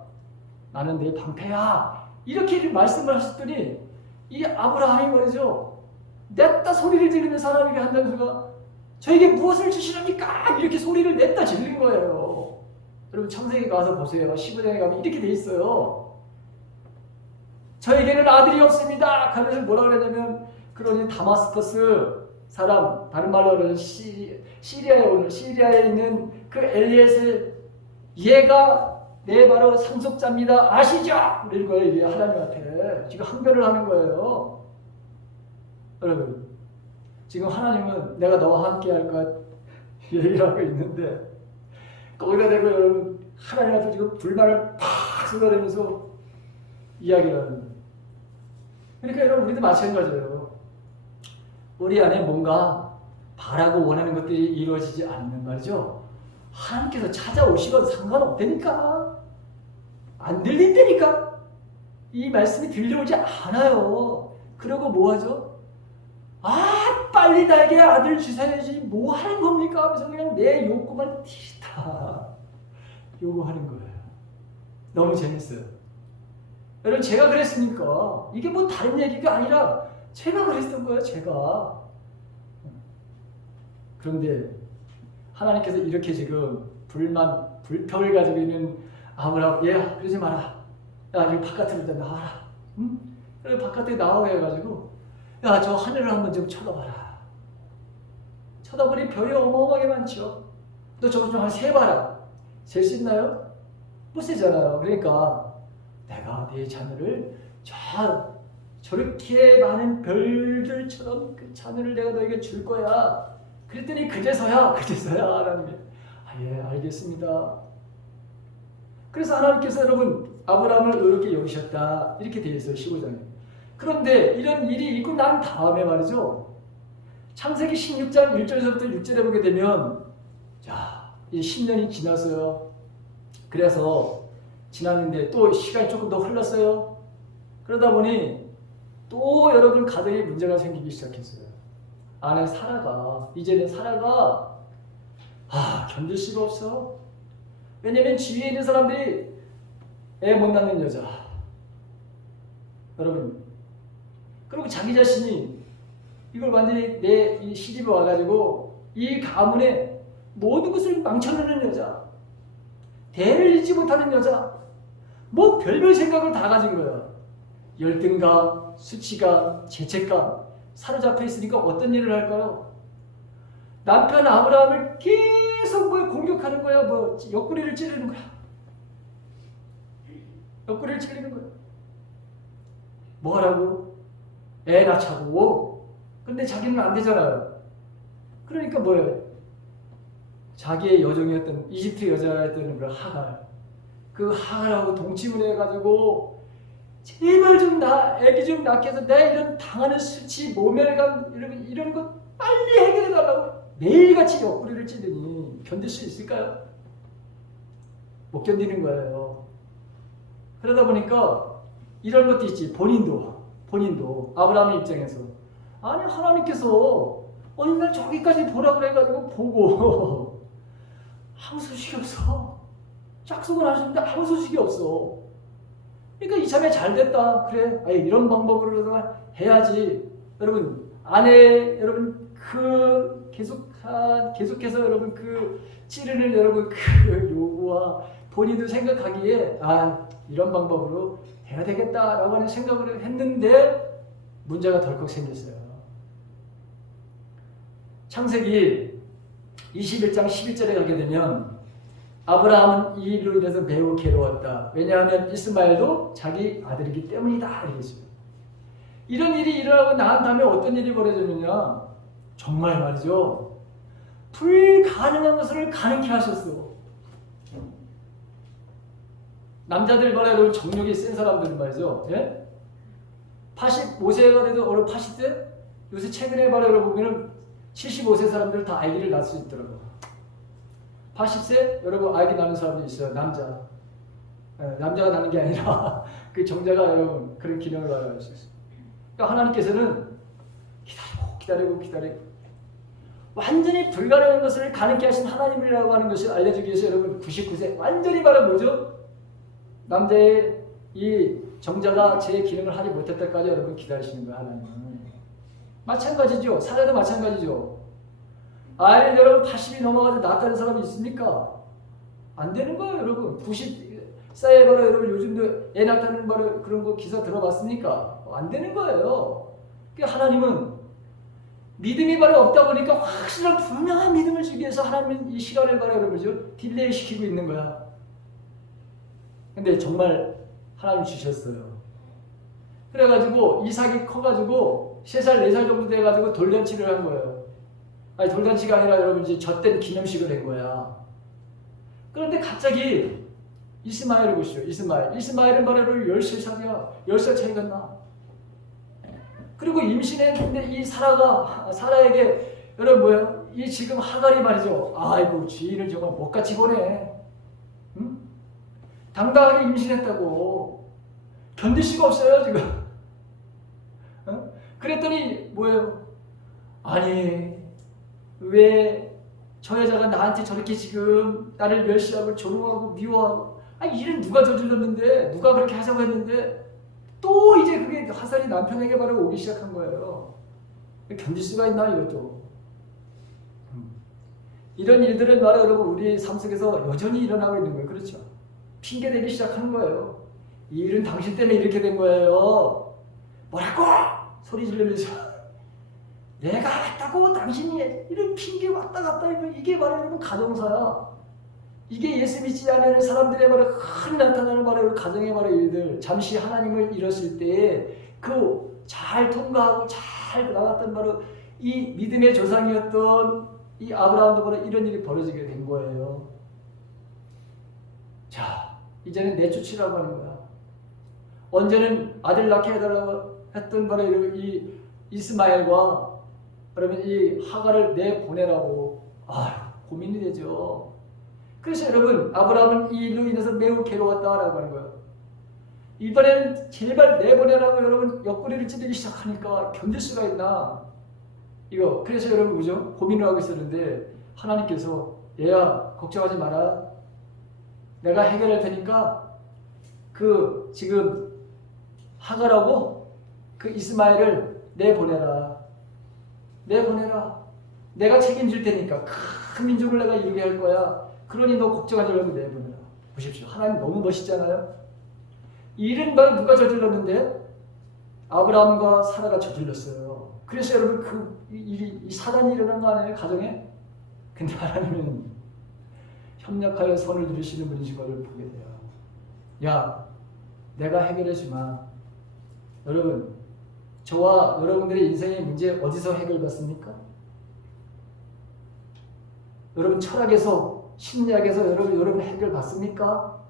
나는 내 방패야. 이렇게 말씀을 하셨더니 이 아브라함이 말이죠. 냈다 소리를 지르는 사람에게 한다는 소리가 저에게 무엇을 주시랍니까? 이렇게 소리를 냈다 지르는 거예요. 여러분 창세기 가서 보세요. 15장에 가면 이렇게 돼 있어요. 저에게는 아들이 없습니다. 하면서 뭐라 그러냐면 그러니 다마스커스 사람 다른 말로는 시리아에 있는 그 엘리에셀 얘가 내 바로 상속자입니다. 아시죠? 이런 거예요. 하나님한테 지금 항변을 하는 거예요. 여러분 지금 하나님은 내가 너와 함께 할 것 얘기를 하고 있는데 거기다 대고 여러분 하나님한테 지금 불만을 팍 쏟아내면서 이야기를 하는 거예요. 그러니까 여러분 우리도 마찬가지예요. 우리 안에 뭔가 바라고 원하는 것들이 이루어지지 않는 말이죠. 하나님께서 찾아오시건 상관없다니까. 안 들린다니까. 이 말씀이 들려오지 않아요. 그러고 뭐하죠? 아 빨리 나에게 아들 주셔야지 뭐 하는 겁니까? 하면서 그냥 내 욕구만 티다 요구하는 거예요. 너무 재밌어요. 여러분 제가 그랬으니까 이게 뭐 다른 얘기가 아니라 제가 그랬던 거예요. 제가. 그런데 하나님께서 이렇게 지금 불평을 가지고 있는 아브라함 얘야 그러지 마라. 야 이거 바깥으로 나와라. 응? 그래 바깥에 나오게 해가지고 야 저 하늘을 한번 좀 쳐다봐라. 쳐다보니 별이 어마어마하게 많죠. 너 저거 좀 한 세봐라. 셀 수 있나요? 못 세잖아요. 그러니까 내가 네 자녀를 저렇게 많은 별들처럼 그 자녀를 내가 너에게 줄 거야. 그랬더니 그제서야 하나님이 예 알겠습니다. 그래서 하나님께서 여러분 아브라함을 이렇게 여기셨다 이렇게 되어 있어요. 15장에. 그런데 이런 일이 있고 난 다음에 말이죠. 창세기 16장 1절에서부터 6절에 보게 되면 자 이제 10년이 지났어요. 그래서 지났는데 또 시간이 조금 더 흘렀어요. 그러다 보니 또 여러분 가정에 문제가 생기기 시작했어요. 아내 사라가 이제는 사라가 견딜 수가 없어. 왜냐면 주위에 있는 사람들이 애 못 낳는 여자. 여러분 그리고 자기 자신이 이걸 완전히 내 이 시집에 와가지고 이 가문의 모든 것을 망쳐놓는 여자. 대를 잃지 못하는 여자. 뭐 별별 생각을 다 가진 거야. 열등감, 수치감, 죄책감 사로잡혀 있으니까 어떤 일을 할까요? 남편 아브라함을 계속 뭐 공격하는 거야. 뭐 옆구리를 찌르는 거야. 옆구리를 찌르는 거야. 뭐 하라고? 애 낳자고. 근데 자기는 안 되잖아요. 그러니까 뭐예요? 자기의 여종이었던 이집트 여자였던 그 하갈. 그 하갈하고 동침을 해가지고 제발 좀 애기 좀 낳게 해서 내 이런 당하는 수치, 모멸감 이런 거 빨리 해결해달라고 매일같이 옆구리를 찌르니 견딜 수 있을까요? 못 견디는 거예요. 그러다 보니까 이런 것도 있지. 본인도 아브라함의 입장에서 아니 하나님께서 어느 날 저기까지 보라 그래가지고 보고 아무 소식이 없어. 약속을 하셨는데 아무 소식이 없어. 그러니까 이참에 잘 됐다. 그래, 아예 이런 방법으로 해야지. 여러분 아내 그 계속해서 여러분 그 찌르는 여러분 그 요구와 본인도 생각하기에 이런 방법으로 해야 되겠다라고 하는 생각을 했는데 문제가 덜컥 생겼어요. 창세기 21장 11절에 가게 되면 아브라함은 이 일로 인해서 매우 괴로웠다. 왜냐하면 이스마엘도 자기 아들이기 때문이다. 이랬습니다. 이런 일이 일어나고 난 다음에 어떤 일이 벌어졌느냐. 정말 말이죠. 불가능한 것을 가능케 하셨어. 남자들 말에 여러분 정력이 센 사람들 말이죠. 예? 85세가 돼도 어느 80대? 요새 최근에 말에 여러분 75세 사람들 다 아기를 낳을 수 있더라고요. 80세 여러분 아기 낳는 사람도 있어요. 남자. 남자가 낳는 게 아니라 그 정자가 여러분 그런 기능을 발휘할 수 있어요. 그러니까 하나님께서는 기다리고 완전히 불가능한 것을 가능케 하신 하나님이라고 하는 것을 알려주기 위해서 여러분 99세 완전히 말하면 뭐죠? 남자의 이 정자가 제 기능을 하지 못할 때까지 여러분 기다리시는 거예요. 하나님은. 마찬가지죠. 사례도 마찬가지죠. 아이를 여러분 80이 넘어가서 낳았다는 사람이 있습니까? 안 되는 거예요. 여러분 90세에 바로 여러분 요즘도 애 낳았다는 바로 그런 거 기사 들어봤습니까? 안 되는 거예요. 그러니까 하나님은 믿음이 바로 없다 보니까 확실한 분명한 믿음을 주기 위해서 하나님은 이 시간을 바로 여러분죠 딜레이 시키고 있는 거야. 근데 정말 하나님 주셨어요. 그래가지고 이삭이 커가지고 3살 4살 정도 돼가지고 돌잔치를 한 거예요. 아니 돌잔치가 아니라 여러분 이제 젖된 기념식을 한 거야. 그런데 갑자기 이스마엘을 보시죠. 이스마엘은 바로 13살이야. 10살 차이가 나. 그리고 임신했는데 이 사라에게 여러분 뭐야? 이 지금 하갈이 말이죠. 아이고 주인을 정말 못같이 보내. 응? 당당하게 임신했다고. 견딜 수가 없어요 지금. 어? 그랬더니 뭐예요? 아니 왜 저 여자가 나한테 저렇게 지금 나를 멸시하고 조롱하고 미워하고 일은 누가 저질렀는데 누가 그렇게 하자고 했는데 또 이제 그게 화살이 남편에게 바로 오기 시작한 거예요. 견딜 수가 있나 이것도. 이런 일들은 바로 여러분 우리 삶 속에서 여전히 일어나고 있는 거예요. 그렇죠? 핑계대기 시작하는 거예요. 이 일은 당신 때문에 이렇게 된 거예요. 뭐라고? 소리 지르면서 내가 했다고 당신이 이런 핑계 왔다 갔다 이게 바로 여러분 가정사야. 이게 예수 믿지 않는 사람들의 바로 흔히 나타나는 바로 가정의 바로 일들. 잠시 하나님을 잃었을 때 그 잘 통과하고 잘 나갔던 바로 이 믿음의 조상이었던 이 아브라함도 바로 이런 일이 벌어지게 된 거예요. 자, 이제는 내쫓으라고 하는 거야. 언제는 아들 낳게 해달라고 했던 바로 이 이스마엘과 그러면 이 하갈을 내보내라고 고민이 되죠. 그래서 여러분 아브라함은 이 일로 인해서 매우 괴로웠다라고 하는 거예요. 이번에는 제발 내보내라고 여러분 옆구리를 찌르기 시작하니까 견딜 수가 있나? 이거 그래서 여러분 그죠? 고민을 하고 있었는데 하나님께서 얘야 걱정하지 마라. 내가 해결할 테니까 그 지금 하갈하고 그 이스마엘을 내보내라. 내가 책임질 테니까 큰 민족을 내가 이루게 할 거야. 그러니 너 걱정하지 말고 내보내라. 보십시오. 하나님 너무 멋있잖아요. 이 일은 바로 누가 저질렀는데? 아브라함과 사라가 저질렀어요. 그래서 여러분 그 일이 이 사단이 일어난 거 아니에요? 가정에? 근데 하나님은 협력하여 선을 들으시는 분이신 것을 보게 돼요. 야, 내가 해결해 주마. 여러분, 저와 여러분들의 인생의 문제 어디서 해결받습니까? 여러분 철학에서, 심리학에서 여러분 해결받습니까?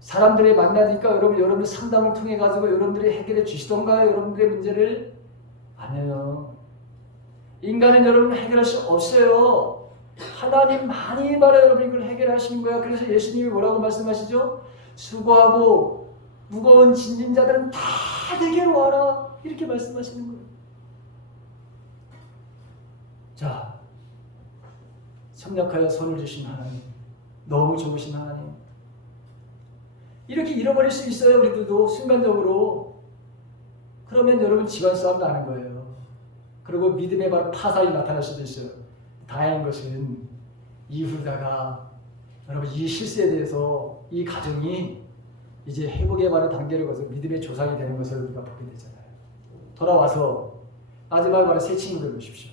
사람들이 만나니까 여러분 상담을 통해 가지고 여러분들이 해결해 주시던가요? 여러분들의 문제를? 아니에요. 인간은 여러분 해결할 수 없어요. 하나님만이 바로 여러분 이걸 해결하시는 거야. 그래서 예수님이 뭐라고 말씀하시죠? 수고하고 무거운 짐진 자들은 다 내게로 와라. 이렇게 말씀하시는 거예요. 자, 협력하여 선을 주신 하나님, 너무 좋으신 하나님. 이렇게 잃어버릴 수 있어요. 우리들도 순간적으로. 그러면 여러분 집안 싸움 나는 거예요. 그리고 믿음의 바로 파산이 나타날 수도 있어요. 다행인 것은 이후다가 여러분 이 실수에 대해서 이 가정이 이제 회복의 바로 단계를 거쳐 믿음의 조상이 되는 것을 우리가 보게 되잖아요. 돌아와서 마지막 바로 새 친구들 보십시오.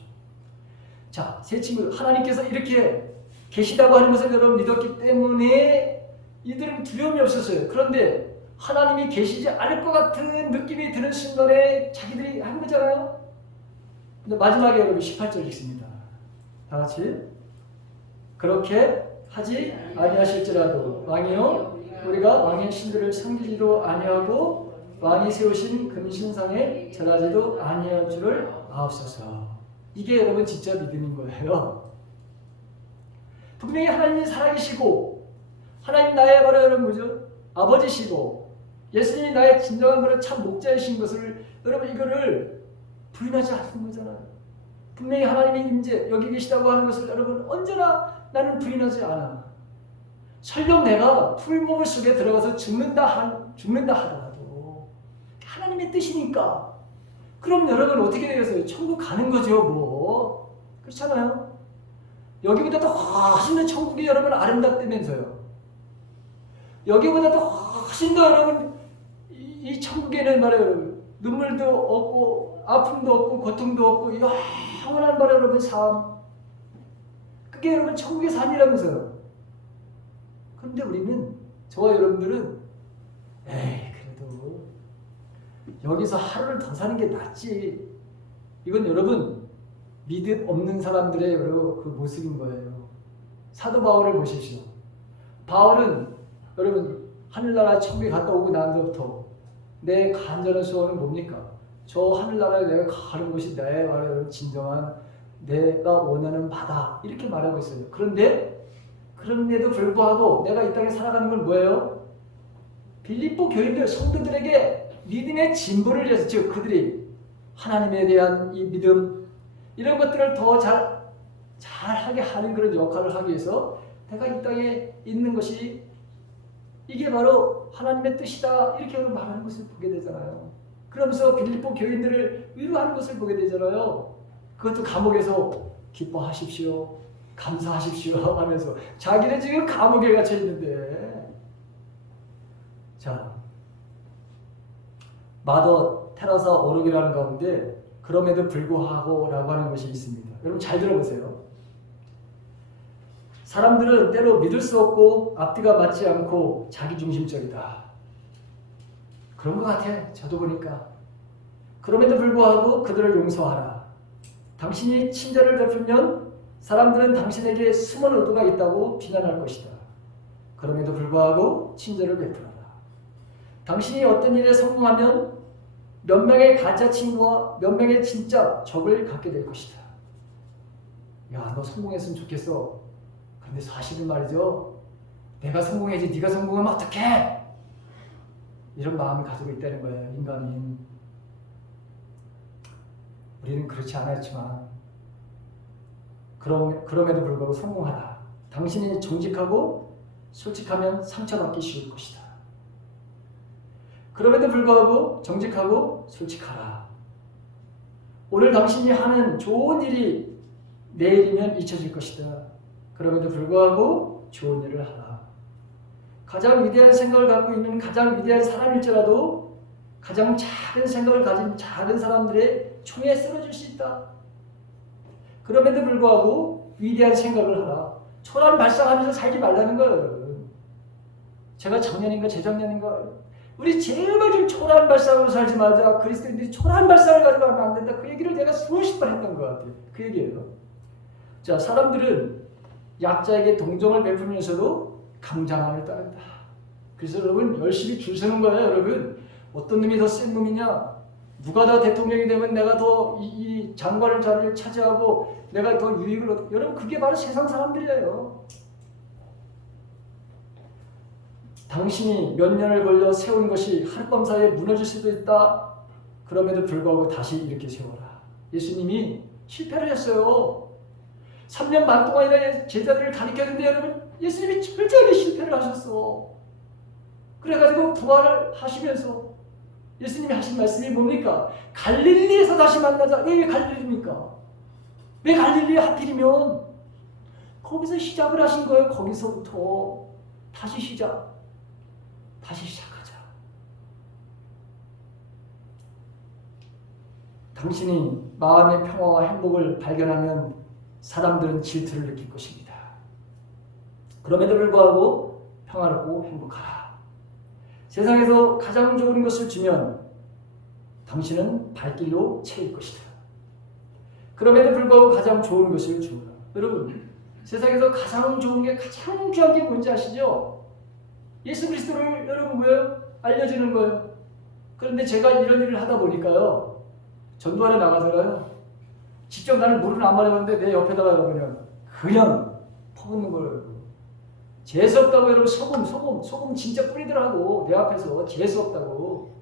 자, 새 친구 하나님께서 이렇게 계시다고 하는 것을 여러분 믿었기 때문에 이들은 두려움이 없었어요. 그런데 하나님이 계시지 않을 것 같은 느낌이 드는 순간에 자기들이 한 거잖아요. 근데 마지막에 여러분 18절 읽습니다. 다 같이. 그렇게 하지 아니하실지라도 왕이요 우리가 왕의 신들을 섬기지도 아니하고 왕이 세우신 금신상에 절하지도 아니할 줄을 아옵소서. 이게 여러분 진짜 믿음인 거예요. 분명히 하나님이 살아계시고 하나님 나의 바로 여러분 뭐죠? 아버지시고 예수님이 나의 진정한 바로 참 목자이신 것을 여러분 이거를 부인하지 않는 거잖아요. 분명히 하나님의 임재 여기 계시다고 하는 것을 여러분 언제나 나는 부인하지 않아. 설령 내가 풀무불 속에 들어가서 죽는다 하더라도 하나님의 뜻이니까 그럼 여러분 어떻게 되겠어요? 천국 가는 거죠 뭐. 그렇잖아요. 여기보다 더 훨씬 더 천국이 여러분 아름답다면서요. 여기보다 더 훨씬 더 여러분 이 천국에는 말이에요 여러분 눈물도 없고 아픔도 없고 고통도 없고 영원한 말이에요 여러분 삶. 그게 여러분 천국의 삶이라면서요. 그런데 우리는 저와 여러분들은 에이 그래도 여기서 하루를 더 사는 게 낫지. 이건 여러분 믿음 없는 사람들의 여러 그 모습인 거예요. 사도 바울을 보십시오. 바울은 여러분 하늘나라 천국에 갔다 오고 난 뒤부터 내 간절한 소원은 뭡니까? 저 하늘나라에 내가 가는 곳이 나의 말하는 진정한 내가 원하는 바다 이렇게 말하고 있어요. 그런데도 불구하고 내가 이 땅에 살아가는 건 뭐예요? 빌립보 교인들 성도들에게 믿음의 진보를 위해서 즉 그들이 하나님에 대한 이 믿음 이런 것들을 더 잘하게 하는 그런 역할을 하기 위해서 내가 이 땅에 있는 것이 이게 바로 하나님의 뜻이다 이렇게 말하는 것을 보게 되잖아요. 그러면서 빌립보 교인들을 위로하는 것을 보게 되잖아요. 그것도 감옥에서 기뻐하십시오 감사하십시오 하면서 자기는 지금 감옥에 갇혀 있는데 자 마더 테라사 어록이라는 가운데 그럼에도 불구하고 라고 하는 것이 있습니다. 여러분 잘 들어보세요. 사람들은 때로 믿을 수 없고 앞뒤가 맞지 않고 자기중심적이다. 그런 것 같아. 저도 보니까. 그럼에도 불구하고 그들을 용서하라. 당신이 친절을 베풀면 사람들은 당신에게 숨은 의도가 있다고 비난할 것이다. 그럼에도 불구하고 친절을 베풀어라. 당신이 어떤 일에 성공하면 몇 명의 가짜 친구와 몇 명의 진짜 적을 갖게 될 것이다. 야, 너 성공했으면 좋겠어. 근데 사실은 말이죠. 내가 성공해야지 네가 성공하면 어떡해? 이런 마음을 가지고 있다는 거예요. 인간인. 우리는 그렇지 않았지만 그럼에도 불구하고 성공하라. 당신이 정직하고 솔직하면 상처받기 쉬울 것이다. 그럼에도 불구하고 정직하고 솔직하라. 오늘 당신이 하는 좋은 일이 내일이면 잊혀질 것이다. 그럼에도 불구하고 좋은 일을 하라. 가장 위대한 생각을 갖고 있는 가장 위대한 사람일지라도 가장 작은 생각을 가진 작은 사람들의 총에 쓰러질 수 있다. 그럼에도 불구하고 위대한 생각을 하라. 초란 발상하면서 살지 말라는 거예요, 여러분. 제가 작년인가 재작년인가 우리 제발 좀 초란 발상으로 살지 말자. 그리스도인들이 초란 발상을 가지고 하면 안 된다. 그 얘기를 내가 수십 번 했던 것 같아요. 그 얘기예요. 자, 사람들은 약자에게 동정을 베풀면서도 강자만을 따른다. 그래서 여러분 열심히 줄 서는 거예요, 여러분. 어떤 놈이 더 센 놈이냐? 누가 더 대통령이 되면 내가 더 이 장관 자리를 차지하고 내가 더 유익을 여러분 그게 바로 세상 사람들이에요. 당신이 몇 년을 걸려 세운 것이 하룻밤 사이에 무너질 수도 있다. 그럼에도 불구하고 다시 이렇게 세워라. 예수님이 실패를 했어요. 3년 반 동안이나 제자들을 가르쳤는데 여러분 예수님이 철저하게 실패를 하셨어. 그래가지고 부활을 하시면서 예수님이 하신 말씀이 뭡니까? 갈릴리에서 다시 만나자. 왜 갈릴리입니까? 왜 갈릴리에 하필이면? 거기서 시작을 하신 거예요. 거기서부터 다시 시작하자. 당신이 마음의 평화와 행복을 발견하면 사람들은 질투를 느낄 것입니다. 그럼에도 불구하고 평화롭고 행복하라. 세상에서 가장 좋은 것을 주면 당신은 발길로 채울 것이다. 그럼에도 불구하고 가장 좋은 것을 주라. 여러분, 세상에서 가장 좋은 게 가장 귀한 게 뭔지 아시죠? 예수 그리스도를 여러분 왜 알려주는 거예요? 그런데 제가 이런 일을 하다 보니까요. 전도하러 나가잖아요. 직접 나는 물은 안 마려는데 내 옆에다가 그냥 퍼붓는 거예요. 재수없다고 여러분 소금 진짜 뿌리더라고. 내 앞에서 재수없다고.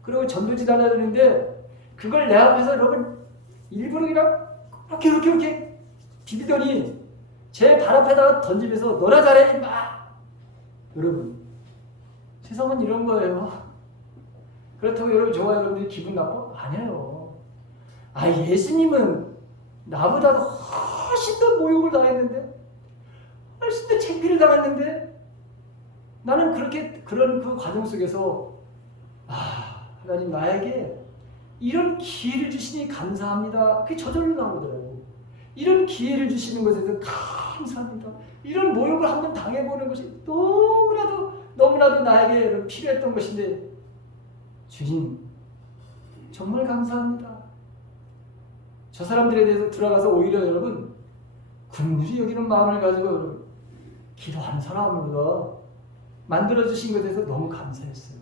그리고 전도지 달아야 되는데 그걸 내 앞에서 여러분 일부러 그냥 이렇게 비비더니 제 발 앞에다가 던지면서 너나 잘해 임마. 여러분 세상은 이런 거예요. 그렇다고 여러분 저와 여러분들이 기분 나빠? 아니에요. 예수님은 나보다도 훨씬 더 모욕을 당했는데 훨씬 더 창피를 당했는데 나는 그런 그 과정 속에서 하나님 나에게 이런 기회를 주시니 감사합니다. 그게 저절로 나오더라고. 이런 기회를 주시는 것에 대해서 감사합니다. 이런 모욕을 한번 당해보는 것이 너무나도 나에게 필요했던 것인데 주님 정말 감사합니다. 저 사람들에 대해서 들어가서 오히려 여러분 긍휼히 여기는 마음을 가지고 여러분 기도하는 사람으로 만들어주신 것에 대해서 너무 감사했어요.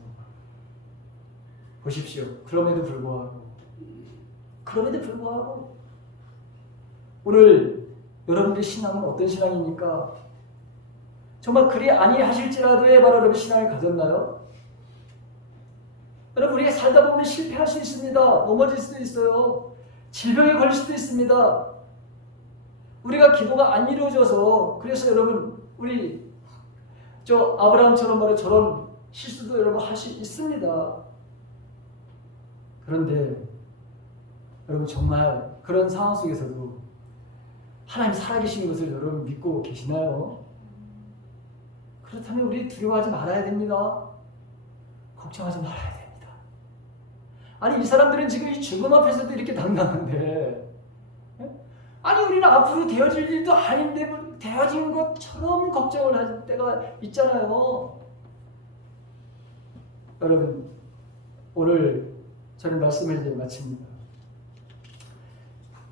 보십시오. 그럼에도 불구하고 오늘 여러분들의 신앙은 어떤 신앙입니까? 정말 그리 아니하실지라도의 바로 여러분 신앙을 가졌나요? 여러분 우리가 살다 보면 실패할 수 있습니다. 넘어질 수도 있어요. 질병에 걸릴 수도 있습니다. 우리가 기도가 안 이루어져서 그래서 여러분 우리 저 아브라함처럼 말해 저런 실수도 여러분 할 수 있습니다. 그런데 여러분 정말 그런 상황 속에서도 하나님 살아계신 것을 여러분 믿고 계시나요? 그렇다면 우리 두려워하지 말아야 됩니다. 걱정하지 말아야 됩니다. 이 사람들은 지금 이 죽음 앞에서도 이렇게 당당한데 우리는 앞으로 되어질 일도 아닌데 되어진 것처럼 걱정을 할 때가 있잖아요. 여러분 오늘 저는 말씀을 이제 마칩니다.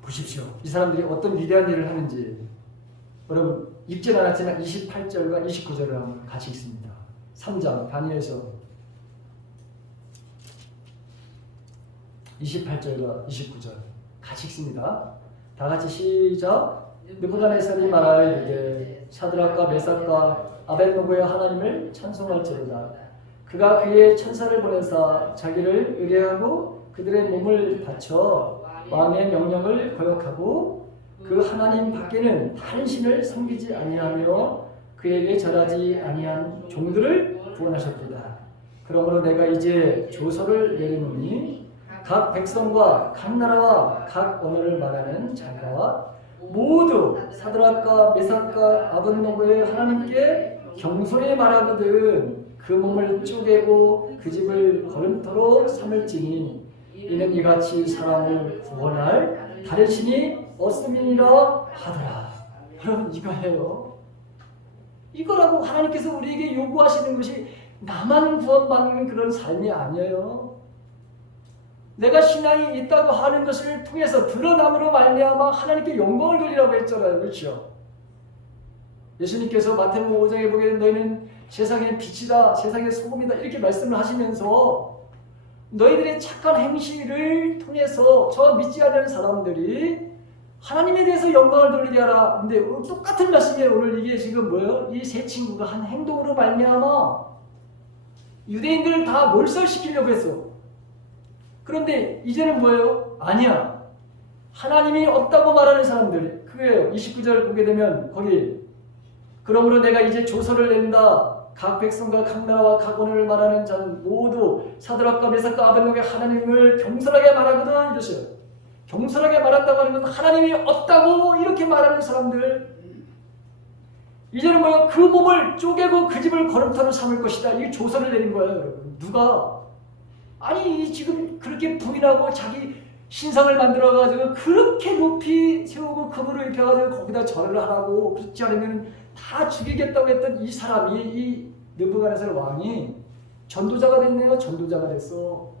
보십시오. 이 사람들이 어떤 위대한 일을 하는지 여러분 읽진 않았지만 28절과 29절을 한번 같이 읽습니다. 3장 다니엘서 28절과 29절 같이 읽습니다. 다 같이 시작. 느부갓네살이 말하이르되 사드락과 메삭과 아벳노고의 하나님을 찬송할지로다. 그가 그의 천사를 보내사 자기를 의뢰하고 그들의 몸을 바쳐 왕의 명령을 거역하고 그 하나님 밖에는 다른 신을 섬기지 아니하며 그에게 절하지 아니한 종들을 구원하셨도다. 그러므로 내가 이제 조서를 내리노니 각 백성과 각 나라와 각 언어를 말하는 자가 모두 사드락과 메삭과 아벳노고의 하나님께 경솔히 말하거든 그 몸을 쪼개고 그 집을 걸음터로 삼을지니 이는 이같이 사람을 구원할 다른 신이 없음이니라 하더라. 여러분 이거예요. 이거라고 하나님께서 우리에게 요구하시는 것이 나만 구원받는 그런 삶이 아니에요. 내가 신앙이 있다고 하는 것을 통해서 드러남으로 말미암아 하나님께 영광을 돌리라고 했잖아요. 그렇죠? 예수님께서 마태복음 5장에 보게 되면 너희는 세상의 빛이다, 세상의 소금이다 이렇게 말씀을 하시면서 너희들의 착한 행실을 통해서 저 믿지 않는 사람들이 하나님에 대해서 영광을 돌리게 하라. 근데 똑같은 말씀이에요. 오늘 이게 지금 뭐예요? 이 세 친구가 한 행동으로 말미암아 유대인들을 다 몰살시키려고 했어. 그런데 이제는 뭐예요? 아니야. 하나님이 없다고 말하는 사람들. 그게요. 29절 보게 되면 거기 그러므로 내가 이제 조서를 낸다. 각 백성과 각 나라와 각 언어를 말하는 자는 모두 사드락과 메삭과 아벨론의 하나님을 경솔하게 말하거든 이러셔요. 경솔하게 말한다고 하는 건 하나님이 없다고 이렇게 말하는 사람들. 이제는 뭐야? 그 몸을 쪼개고 그 집을 걸음터로 삼을 것이다. 이 조서를 내린 거예요, 여러분. 누가? 아니 지금 그렇게 부인하고 자기 신상을 만들어가지고 그렇게 높이 세우고 금으로 입혀가지고 거기다 절을 하라고 그렇지 않으면 다 죽이겠다고 했던 이 사람이 이 느부갓네살 왕이 전도자가 됐네요. 전도자가 됐어.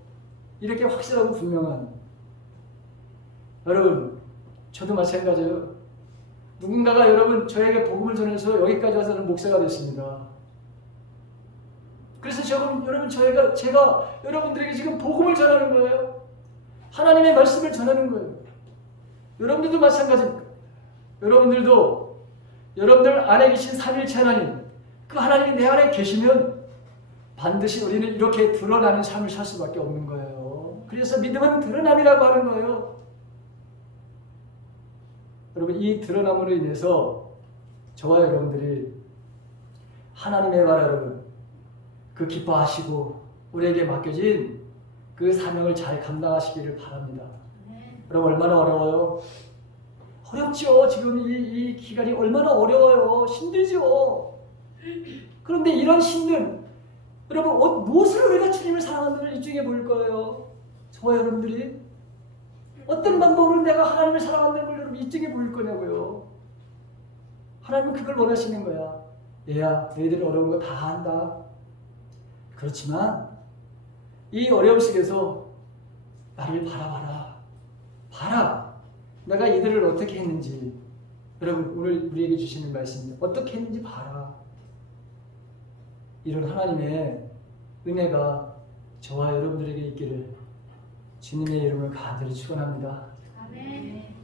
이렇게 확실하고 분명한. 여러분 저도 마찬가지예요. 누군가가 여러분 저에게 복음을 전해서 여기까지 와서는 목사가 됐습니다. 그래서 여러분 제가 여러분들에게 지금 복음을 전하는 거예요. 하나님의 말씀을 전하는 거예요. 여러분들도 마찬가지입니다. 여러분들도 여러분들 안에 계신 삼위일체 하나님, 그 하나님이 내 안에 계시면 반드시 우리는 이렇게 드러나는 삶을 살 수밖에 없는 거예요. 그래서 믿음은 드러남이라고 하는 거예요. 여러분 이 드러남으로 인해서 저와 여러분들이 하나님의 말 여러분 그 기뻐하시고 우리에게 맡겨진 그 사명을 잘 감당하시기를 바랍니다. 여러분 얼마나 어려워요? 어렵죠. 지금 이 기간이 얼마나 어려워요. 힘들죠. 그런데 이런 힘든 여러분 무엇으로 우리가 주님을 사랑하는 걸 입증해 볼 거예요? 저와 여러분들이 어떤 방법으로 내가 하나님을 사랑한다는 걸 여러분 입증해 볼 거냐고요. 하나님은 그걸 원하시는 거야. 얘야 너희들은 어려운 거 다 한다. 그렇지만 이 어려움 속에서 나를 바라봐라. 봐라. 내가 이들을 어떻게 했는지. 여러분 오늘 우리에게 주시는 말씀입니다. 어떻게 했는지 봐라. 이런 하나님의 은혜가 저와 여러분들에게 있기를 주님의 이름을 간절히 축원합니다. 아멘.